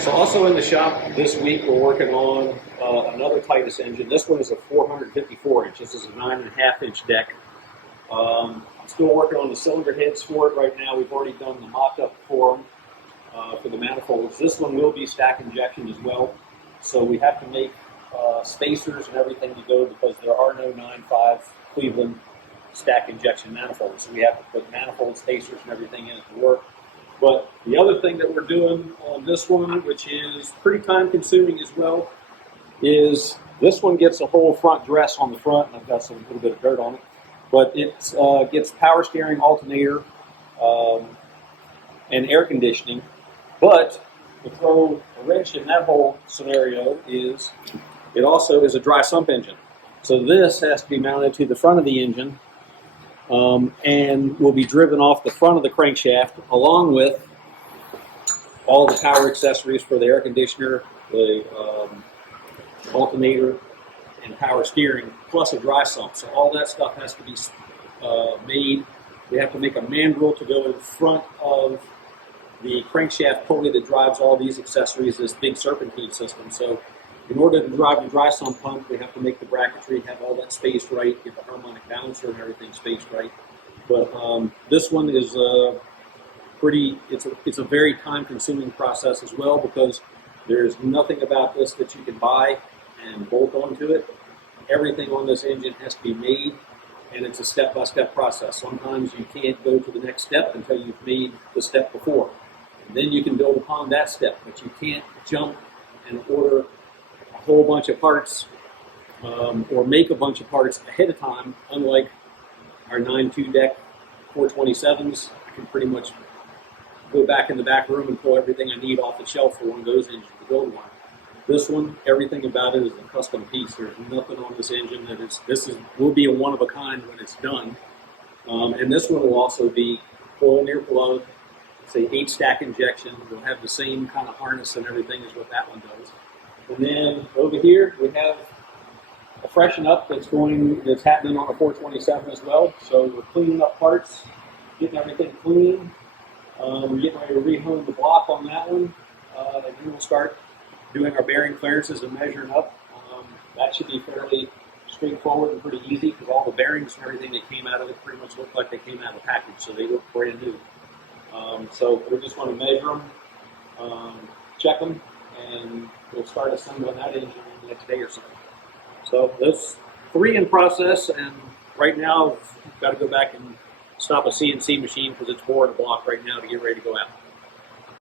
So also in the shop this week, we're working on another Titus engine. This one is a 454 inch. This is a 9.5 inch deck. I'm still working on the cylinder heads for it right now. We've already done the mock-up for them, for the manifolds. This one will be stack injection as well. So we have to make spacers and everything to go because there are no 9.5 Cleveland stack injection manifolds. So we have to put manifold spacers and everything in it to work. But the other thing that we're doing on this one, which is pretty time consuming as well, is this one gets a whole front dress on the front, and I've got some little bit of dirt on it. But it gets power steering, alternator, and air conditioning. But to throw a wrench in that whole scenario is it also is a dry sump engine. So this has to be mounted to the front of the engine and will be driven off the front of the crankshaft along with all the power accessories for the air conditioner, the alternator, and power steering, plus a dry sump. So all that stuff has to be made. We have to make a mandrel to go in front of the crankshaft pulley that drives all these accessories, this big serpentine system. So in order to drive the dry sump pump, we have to make the bracketry, have all that spaced right, get the harmonic balancer and everything spaced right. But this one is it's a very time-consuming process as well because there's nothing about this that you can buy and bolt onto it. Everything on this engine has to be made, and it's a step-by-step process. Sometimes you can't go to the next step until you've made the step before. And then you can build upon that step, but you can't jump and order a whole bunch of parts or make a bunch of parts ahead of time. Unlike our 9.2 deck 427s, I can pretty much go back in the back room and pull everything I need off the shelf for one of those engines to build one. This one, everything about it is a custom piece. There's nothing on this engine that will be a one of a kind when it's done. And this one will also be coil near plug. It's a 8stack injection. We'll have the same kind of harness and everything as what that one does. And then over here we have a freshen up that's happening on a 427 as well. So we're cleaning up parts, getting everything clean. We're getting ready to rehome the block on that one. And then we'll start doing our bearing clearances and measuring up. That should be fairly straightforward and pretty easy because all the bearings and everything that came out of it pretty much look like they came out of the package, so they look brand new. So we just want to measure them, check them, and we'll start assembling that engine in the next day or so. So there's 3 in process, and right now I've got to go back and stop a CNC machine because it's boring a block right now to get ready to go out.